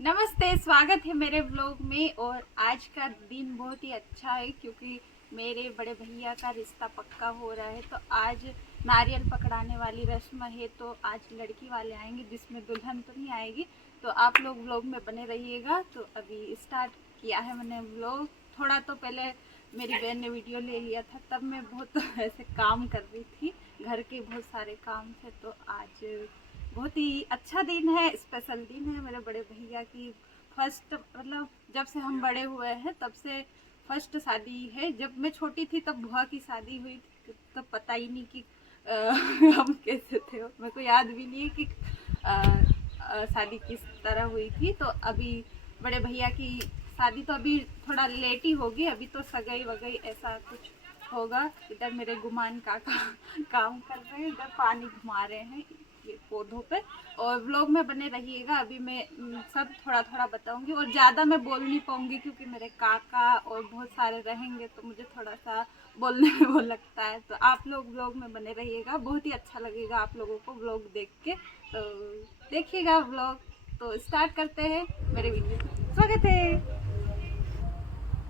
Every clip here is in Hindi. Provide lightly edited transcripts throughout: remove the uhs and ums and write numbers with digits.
नमस्ते, स्वागत है मेरे व्लॉग में। और आज का दिन बहुत ही अच्छा है क्योंकि मेरे बड़े भैया का रिश्ता पक्का हो रहा है। तो आज नारियल पकड़ाने वाली रस्म है, तो आज लड़की वाले आएंगे जिसमें दुल्हन तो नहीं आएगी। तो आप लोग व्लॉग में बने रहिएगा। तो अभी स्टार्ट किया है मैंने व्लॉग। थोड़ा तो पहले मेरी बहन ने वीडियो ले लिया था, तब मैं बहुत ऐसे काम कर रही थी, घर के बहुत सारे काम थे। तो आज बहुत ही अच्छा दिन है, स्पेशल दिन है मेरे बड़े भैया की फर्स्ट, मतलब जब से हम बड़े हुए हैं तब से फर्स्ट शादी है। जब मैं छोटी थी तब बुआ की शादी हुई थी, तब पता ही नहीं कि हम कैसे थे। मेरे को याद भी नहीं है कि शादी किस तरह हुई थी। तो अभी बड़े भैया की शादी तो अभी थोड़ा लेट ही होगी, अभी तो सगाई वगई ऐसा कुछ होगा। इधर मेरे गुमान काका काम कर रहे हैं, इधर पानी घुमा रहे हैं ये पौधों पे। और व्लॉग में बने रहिएगा। अभी मैं सब थोड़ा थोड़ा बताऊंगी और ज़्यादा मैं बोल नहीं पाऊंगी क्योंकि मेरे काका और बहुत सारे रहेंगे, तो मुझे थोड़ा सा बोलने में वो लगता है। तो आप लोग व्लॉग में बने रहिएगा, बहुत ही अच्छा लगेगा आप लोगों को व्लॉग देख के। तो देखिएगा व्लॉग। तो स्टार्ट करते हैं मेरे वीडियो। स्वागत है।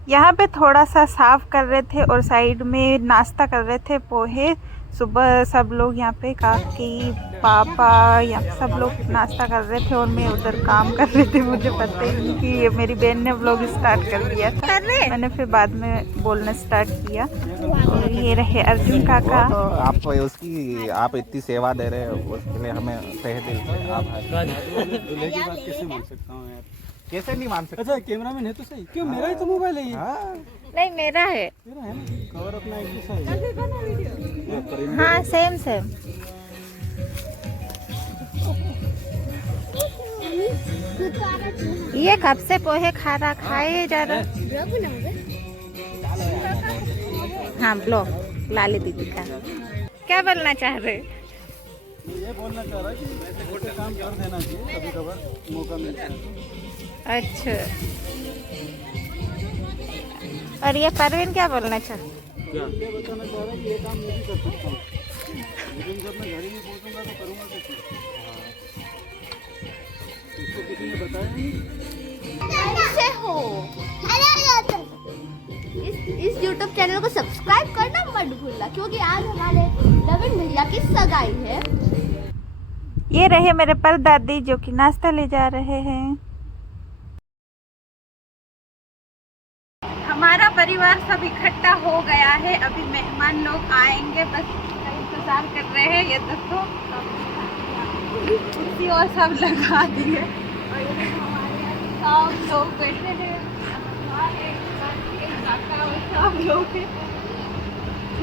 यहाँ पे थोड़ा सा साफ कर रहे थे और साइड में नाश्ता कर रहे थे, पोहे। सुबह सब लोग यहाँ पे, काकी पापा यहाँ पे सब लोग नाश्ता कर रहे थे और मैं उधर काम कर रही थी। मुझे पता ही नहीं कि मेरी बहन ने व्लॉग स्टार्ट कर दिया था, मैंने फिर बाद में बोलना स्टार्ट किया। और ये रहे अर्जुन काका। तो आप उसकी आप इतनी सेवा दे रहे हो, उसके लिए हमें तहे दिल से आभार। दूल्हे की बात कैसे मान सकता हूँ यार? कैसे नहीं मान सकते? अच्छा, कैमरामैन है तो सही। क्यों, मेरा ही तो मोबाइल है ये। हाँ, नहीं, मेरा है। मेरा है ना, कवर अपना एक दूसरा है। हाँ, सेम सेम। ये कब से पोहे खा रहा, खाए जा रहा। हाँ, ब्लॉग लाली दीदी का। क्या बोलना चाह रहे? ये बोलना चाह रहा कि ऐसे काम कर देना चाहिए, कभी कभार मौका मिलता है। अच्छा। और ये परवीन क्या बोलना चाह? ये बताना चाह रहा है कि ये काम मैं भी कर सकता हूँ, लेकिन जब मैं घर ही में पहुँचूंगा तो करूँगा कैसे? इसको किसी ने बताया नहीं। कैसे हो? इस YouTube चैनल को सब्सक्राइब करना मत भूलना, क्योंकि आज हमारे नवीन भैया की सगाई है। ये रहे मेरे परदादी जो कि नाश्ता ले जा रहे हैं। हमारा परिवार सब इकट्ठा हो गया है, अभी मेहमान लोग आएंगे, बस इंतजार कर रहे हैं। ये देखो कुर्सी और सब लगा दिए और ये देखो हमारे यहाँ सब लोग बैठे हैं, काका और सब लोग हैं।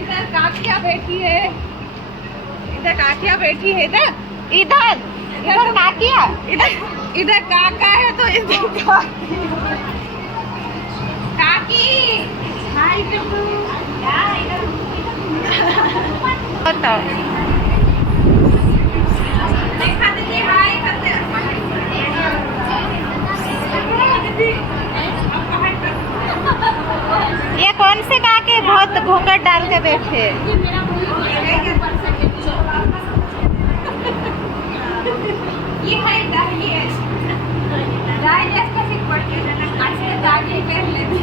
इधर काकिया बैठी है, इधर काकिया बैठी है, इधर इधर इधर काकिया, इधर इधर काका है, तो इधर काकी। हाय टुकू, इधर बताओ। देखा दीदी, हाय करते। ये कौन से काके बहुत घूंघट डाल के बैठे? ये है दाहिए दाहिए का सिक्वट के ना ऐसे दागी कर लेती।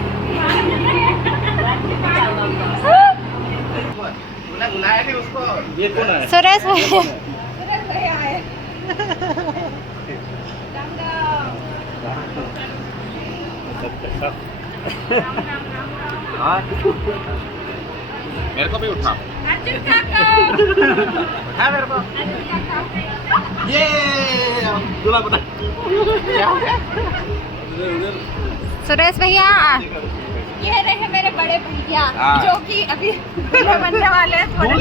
तूने बुलाया नहीं उसको? ये कौन है? सुरेश भाई। अच्छा, हाँ, मेरे को भी उठा। अर्जुन काका। उठा मेरे को। ये दूल्हा बना। क्या हो गया? सुरेश भैया, ये रहे मेरे बड़े भैया जो कि अभी बनने वाले हैं। थोड़े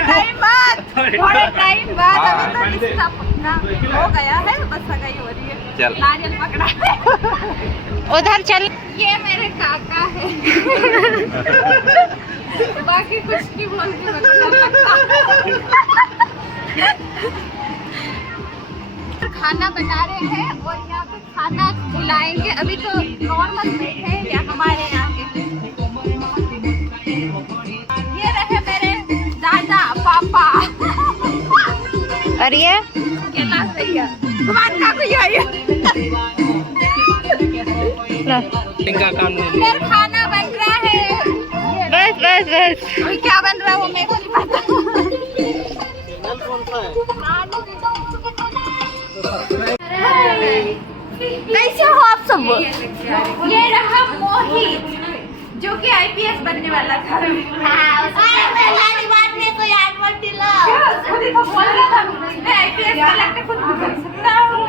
टाइम बाद अभी तो रिश्ता पक्का हो गया है, बस सगाई हो रही है। चल। नारियल पकड़ा उधर चल। ये मेरे काका है। बाकी कुछ नहीं बोलती, मेरे को डर लगता। खाना बना रहे हैं और यहाँ पे खाना खिलाएंगे। अभी तो नॉर्मल बैठे हैं या हमारे यहाँ के। ये रहे मेरे दादा पापा और ये कैलाश भैया, कुमार का भैया। क्या इनका काम नहीं इधर खाना बन रहा है। बस बस बस अभी क्या बन रहा है वो मेरे को नहीं पता। कैसे हो आप सब? ये रहा मोहित जो कि आईपीएस बनने वाला था। बात में तो याद मत दिलाओ। खुद ही तो बोल रहा था मैं आईपीएस का लगता खुद भी बन सकता हूँ।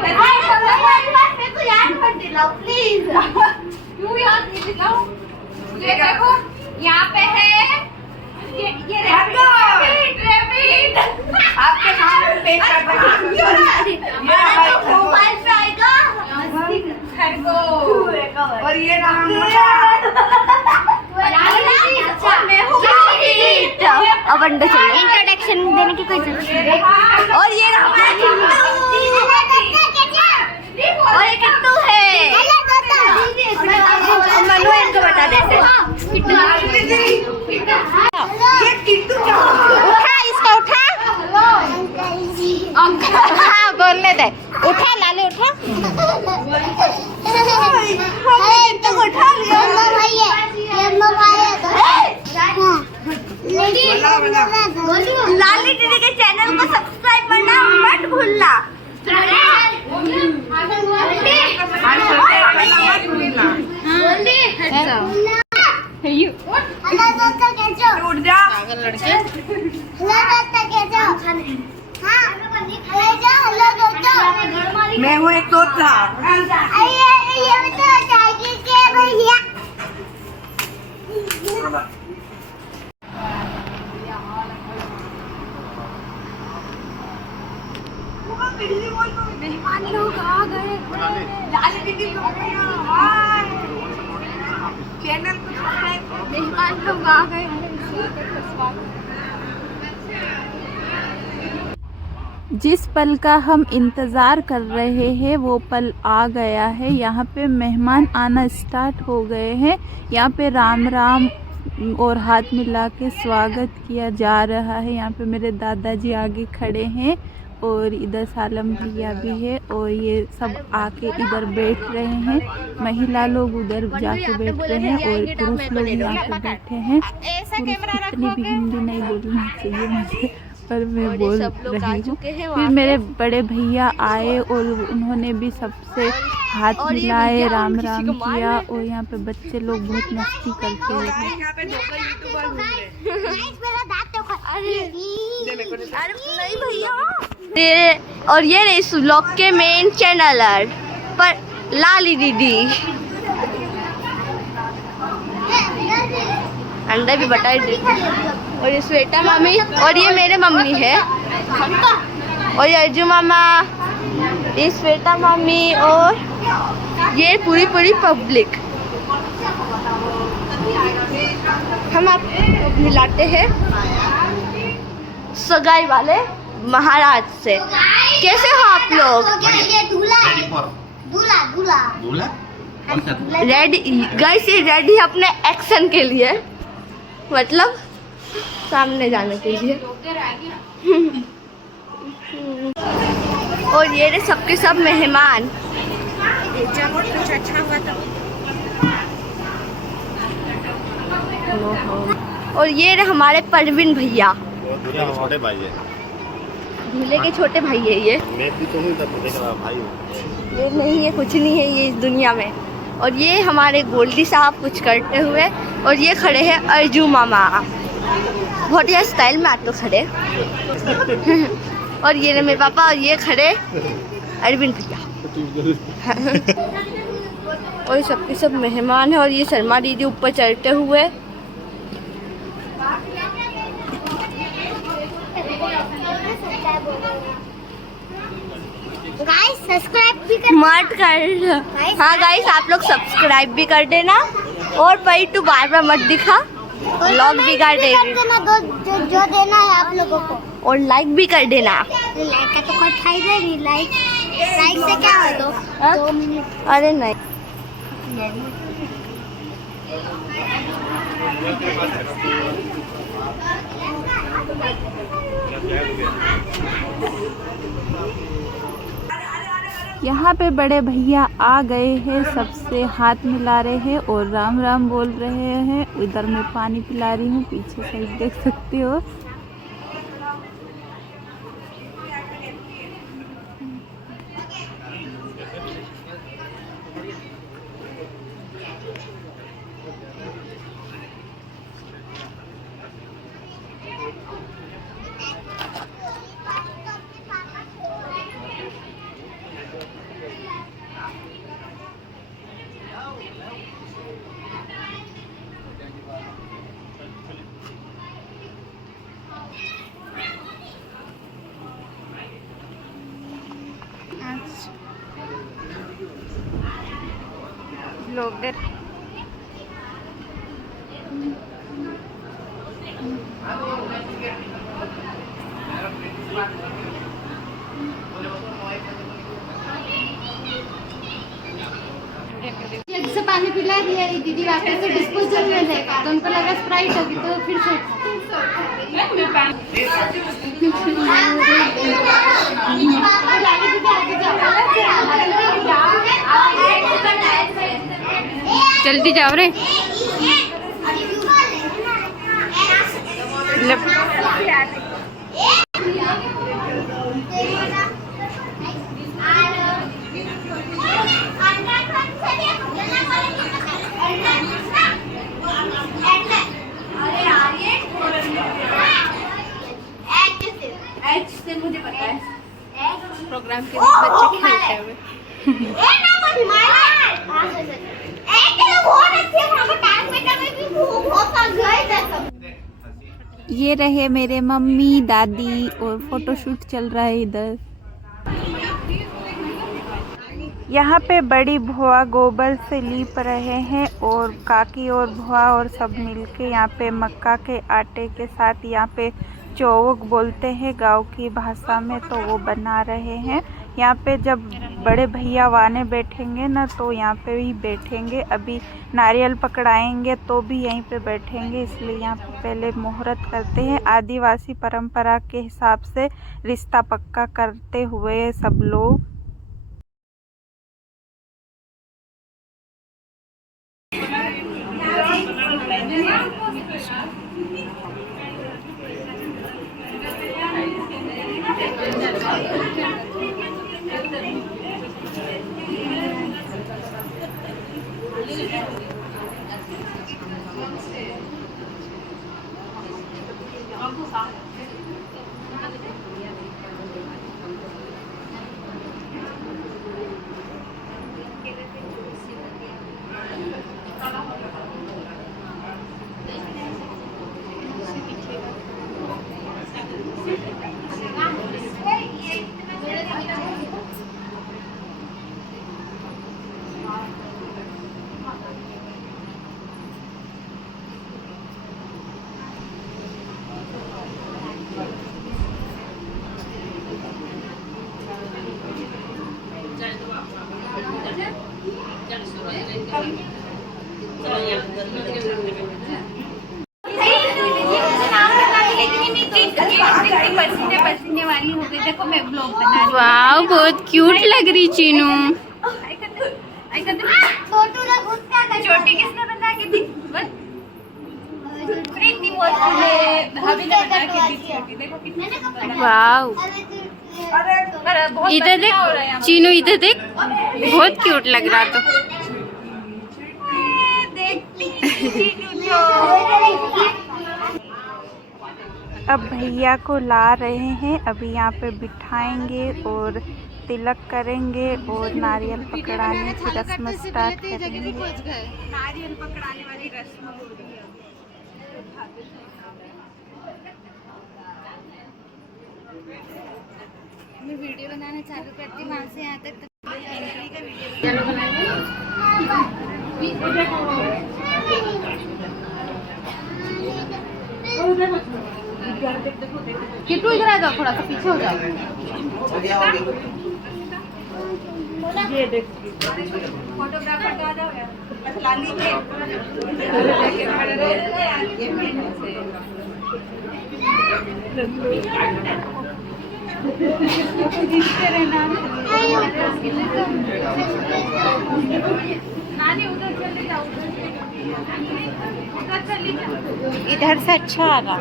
बात में तो याद मत दिलाओ प्लीज। क्यों याद नहीं दिलाऊं? ये देखो यहाँ पे है ये रैबिट आपके नाम पे मोबाइल पे आएगा खरगोश और ये रहा अब अंडा चलो इंट्रोडक्शन देने की कोई जरूरत नहीं। और ये रहा और ये किट्टू है। मनु इनको बता देते हैं। उठा इसका उठा हाँ बोलने दे। उठा लाले उठा उठा लिया लाली दीदी के चैनल को सब्सक्राइब करना मत भूलना। मैं हूँ एक तोता। मेहमान लोग आ गए। लाली दीदी चैनल को सब्सक्राइब। मेहमान लोग आ गए। जिस पल का हम इंतज़ार कर रहे हैं वो पल आ गया है। यहाँ पे मेहमान आना स्टार्ट हो गए हैं। यहाँ पे राम राम और हाथ मिला के स्वागत किया जा रहा है। यहाँ पे मेरे दादाजी आगे खड़े हैं और इधर सालम भैया भी है और ये सब आके इधर बैठ रहे हैं। महिला लोग उधर जाके बैठ रहे हैं और पुरुष लोग यहाँ पे बैठे हैं। पुरुष इतनी भी हिंदी नहीं बोलना चाहिए मुझे पर मैं बोल रही हूँ। फिर मेरे बड़े भैया आए और उन्होंने भी सबसे हाथ मिलाए, राम राम किया और यहाँ पे बच्चे लोग बहुत मस्ती करते हैं। नहीं भैया। और ये रही इस व्लॉग के मेन चैनलर पर लाली दीदी। अंडा भी बटाई देती और ये श्वेता मम्मी और ये मेरे मम्मी है और ये अर्जु मामा, ये श्वेता मम्मी और ये पूरी पब्लिक। हम आपको मिलाते हैं सगाई वाले महाराज से। कैसे हो आप लोग? रेडी गाइस, ये रेडी अपने एक्शन के लिए, मतलब सामने जाने के लिए। और ये रहे सबके सब मेहमान। और ये रहे हमारे परवीन भैया, छोटे भाई है। दूल्हे के छोटे भाई है ये। मैं भी तो हूँ, तब देख रहा भाई हूँ। ये नहीं है, कुछ नहीं है ये इस दुनिया में। और ये हमारे गोल्डी साहब कुछ करते हुए और ये खड़े हैं अर्जू मामा, बहुत ही स्टाइल में आज तो खड़े। और ये मेरे पापा और ये खड़े अरविंद भैया। और सबके सब मेहमान हैं और ये शर्मा दीदी ऊपर चढ़ते हुए। गाइस सब्सक्राइब भी मत कर। हाँ गाइस, आप लोग सब्सक्राइब भी कर देना और भाई तू बार बार मत दिखा, व्लॉग भी कर देना, जो देना है आप लोगों को। और लाइक भी कर देना। लाइक का तो कोई फायदा नहीं, लाइक से क्या हो तो अरे नहीं, यहाँ पे बड़े भैया आ गए हैं, सबसे हाथ मिला रहे हैं और राम राम बोल रहे हैं। इधर मैं पानी पिला रही हूँ, पीछे साइड देख सकते हो। ब्लॉगर जग से पानी पिला दिया, ये दीदी वापस से डिस्पोजल में देगा तो उनको लगा स्प्राइट होगी तो फिर से जल्दी जाओ रे। मुझे पता है प्रोग्राम के बीच बच्चे खेलते हुए। ये रहे मेरे मम्मी दादी और फोटोशूट चल रहा है इधर। यहाँ पे बड़ी भुआ गोबर से लीप रहे हैं और काकी और भुआ और सब मिलके यहाँ पे मक्का के आटे के साथ यहाँ पे चौक बोलते हैं गांव की भाषा में, तो वो बना रहे हैं। यहाँ पे जब बड़े भैया वाने बैठेंगे ना तो यहाँ पे भी बैठेंगे। अभी नारियल पकड़ाएंगे तो भी यहीं पे बैठेंगे, इसलिए यहाँ पे पहले मुहूर्त करते हैं। आदिवासी परंपरा के हिसाब से रिश्ता पक्का करते हुए सब लोग। पसीने वाली हो गई। देखो मैं ब्लॉग बना रही हूँ। वाह बहुत क्यूट लग रही चीनू। चोटी किसने बना के दी? प्रीति भाभी ने बना के दी चोटी। देखो कितने वाह इधर देख चीनू, इधर देख बहुत क्यूट लग रहा। तो अब भैया को ला रहे हैं, अभी यहाँ पे बिठाएंगे और तिलक करेंगे और नारियल पकड़ाने की रस्म स्टार्ट करेंगे। नारियल पकड़ाने वाली रस्म हो रही है। मैं वीडियो बनाना चालू करती वहाँ से यहाँ तक एंट्री का वीडियो किट्टू इधर आ जाओ, थोड़ा सा पीछे हो जाओ। ये देख फोटोग्राफर का आ जाओ यार, बतला लीजिए। नानी उधर चले जाओ, उधर चली जाओ। इधर से अच्छा आ रहा।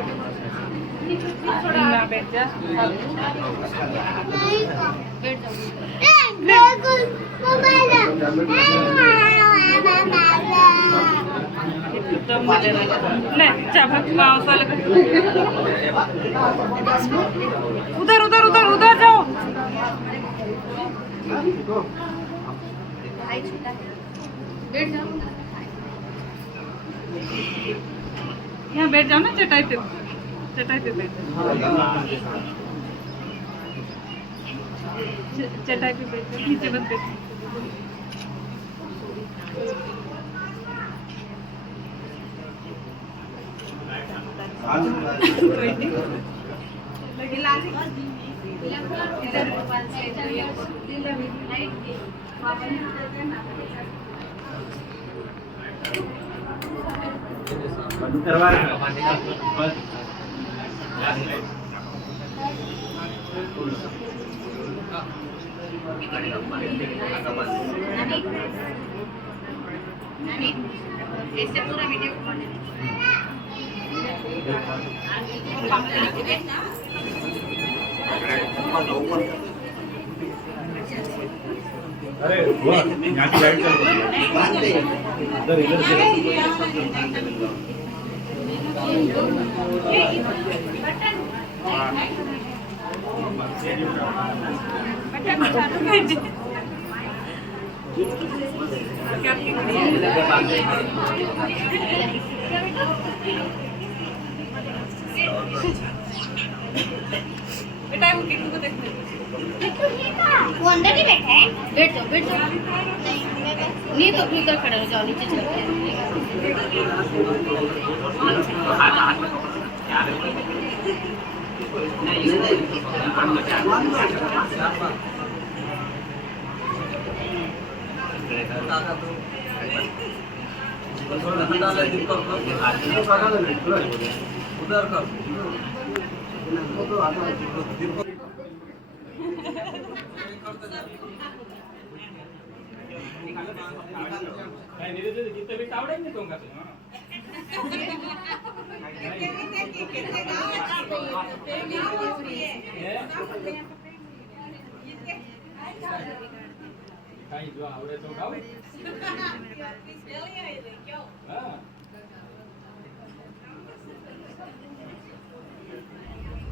उधर उधर उधर उधर जाओ। यहाँ बैठ जाओ ना, चटाई पे बैठ जाओ। चटाई पे बैठ जाओ, नीचे मत बैठो। ऐसे पूरा वीडियो अरे वो यहाँ की लाइट चल रही है, इधर इधर से बेटा वो किट्टू को देखो। वो अंदर ही बैठा है। बैठ जाओ बैठ जाओ। नहीं तो इधर खड़े हो जाओ, नीचे चलते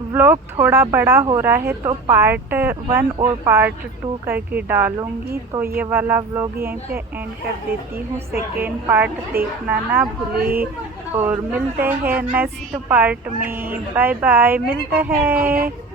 व्लॉग थोड़ा बड़ा हो रहा है तो पार्ट 1 और पार्ट 2 करके डालूंगी। तो ये वाला व्लॉग यहीं पे एंड कर देती हूँ। सेकेंड पार्ट देखना ना भूलिए और मिलते हैं नेक्स्ट पार्ट में। बाय बाय, मिलते हैं।